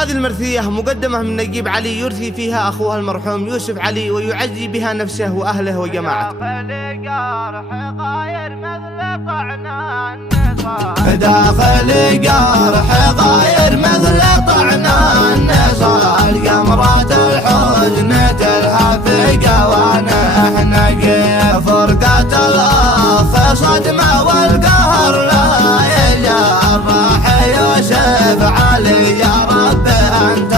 هذه المرثية مقدمة من نجيب علي يرثي فيها أخوها المرحوم يوسف علي ويعزي بها نفسه وأهله وجماعته. داخل جرح غاير مثل طعنا النصال قمرات الحزن تلهف جوانا فرقة الأخ صدمة والقهر لا يجرح يوسف علي يا رب أنت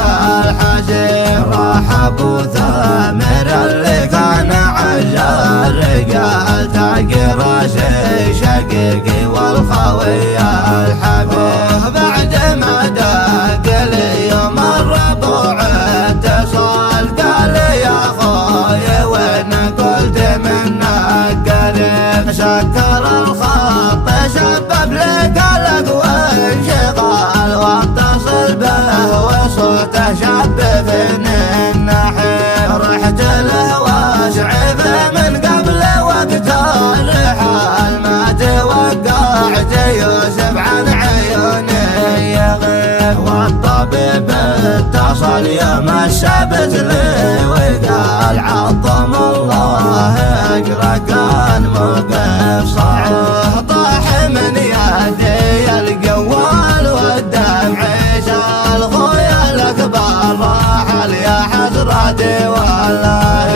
الحسيب. راح أبو ثامر اللي كان عزا الرجال تاج راسي شقيقي والخوي الحبيب. بعد ما دق لي يوم الربوع اتصال قال يا خوي وين قلت منك قريب. سكر الخط سبب لي قلق وانشغال واتصل به وصوته شب فيني النحيب. رحت له واسعف من قبل وقت الرحال ما توقعت يوسف عن عيوني يغيب. والطبيب اتصل يوم السبت لي وقال عظم الله اجرى كان موقف صعب. طاح من يدي الجوال والدمع سال خويا الاكبر راحل يا حسرتي والله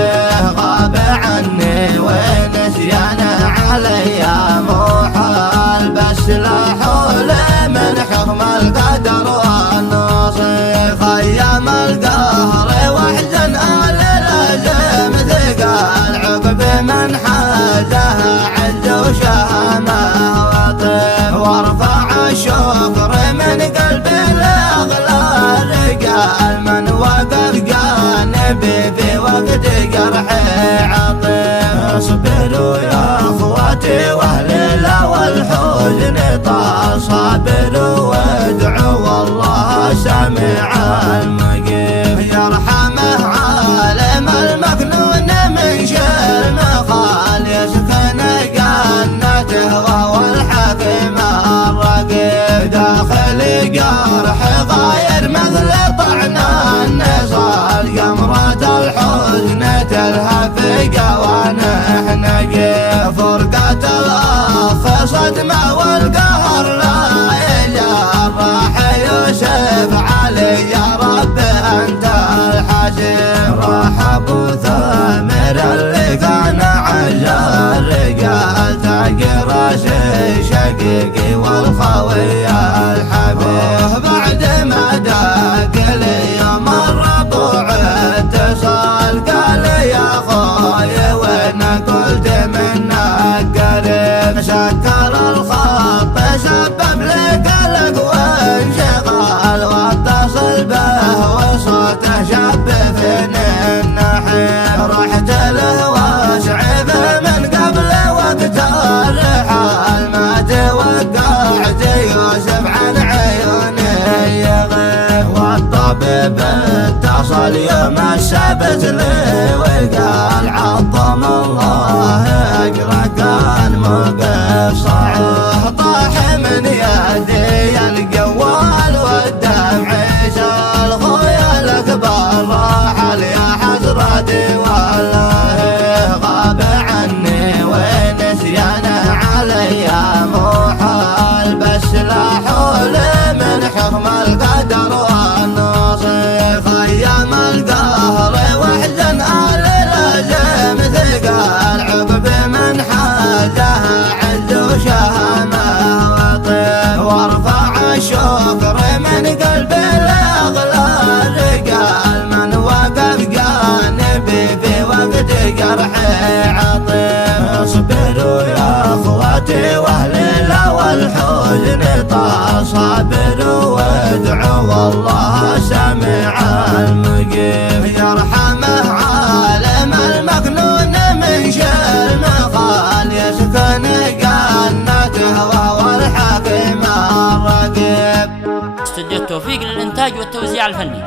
غاب عني ونسيانه علي محال. بس لا حول من حكم القدر والنصيب. خيام القهر واحزن لازم ثقال عقب من حازها عز وشهامه وطيب. وارفع الشكر من قلبي لاغلى رجال من وقف جانبي في وقت جرحي عطيب. اصبروا يا اخواتي واهلي والحزن طال صابروا وادعوا والله سميع المجيب. يرحمه عالم المكنون من شر مخال يسكن جنته وهو الحكيم الرقيب. داخل جرح غاير مثل طعنا النصال قمرة الحزن تلهف جوانه نجيب. فرقة الأخ صدمة والقهر لا يجرح يوسف علي يا رب أنت الحسيب. راح أبو ثامر اللي كان عزا الرجال تاج راسي شقيقي والخوي الحبيب. بعد ما دق لي يوم الربوع اتصال قال يا خوي وين قلت منك قريب. سكر الخط سبب لي قلق وانشغال واتصل به وصوته شب فيني النحيب. رحت له واسعف من قبل وقت الرحال ما توقعت يوسف عن عيوني يغيب. والطبيب اتصل يوم السبت لي وقال عظم الله اجرى كان موقف صعب. طاح من يدي الجوال والدمع سال خويا الاكبر راحل يا حسرتي والله غاب عني ونسيانه علي محال. بس لا حول من حكم القدر والنصيب. خيام القهر واحزن لازم ثقال عقب من حازها عز وشهامه وطيب. وارفع الشكر من قلبي لاغلى الرجال من وقف جانبي في وقت جرحي عطيب. اصبروا يا اخواتي واهلي والحزن طال صابروا وادعوا والله سميع المجيب. يرحمه عالم المكنون من شر مخال يسكن جنته وهو الحكيم الرقيب. استوديو التوفيق للإنتاج والتوزيع الفني.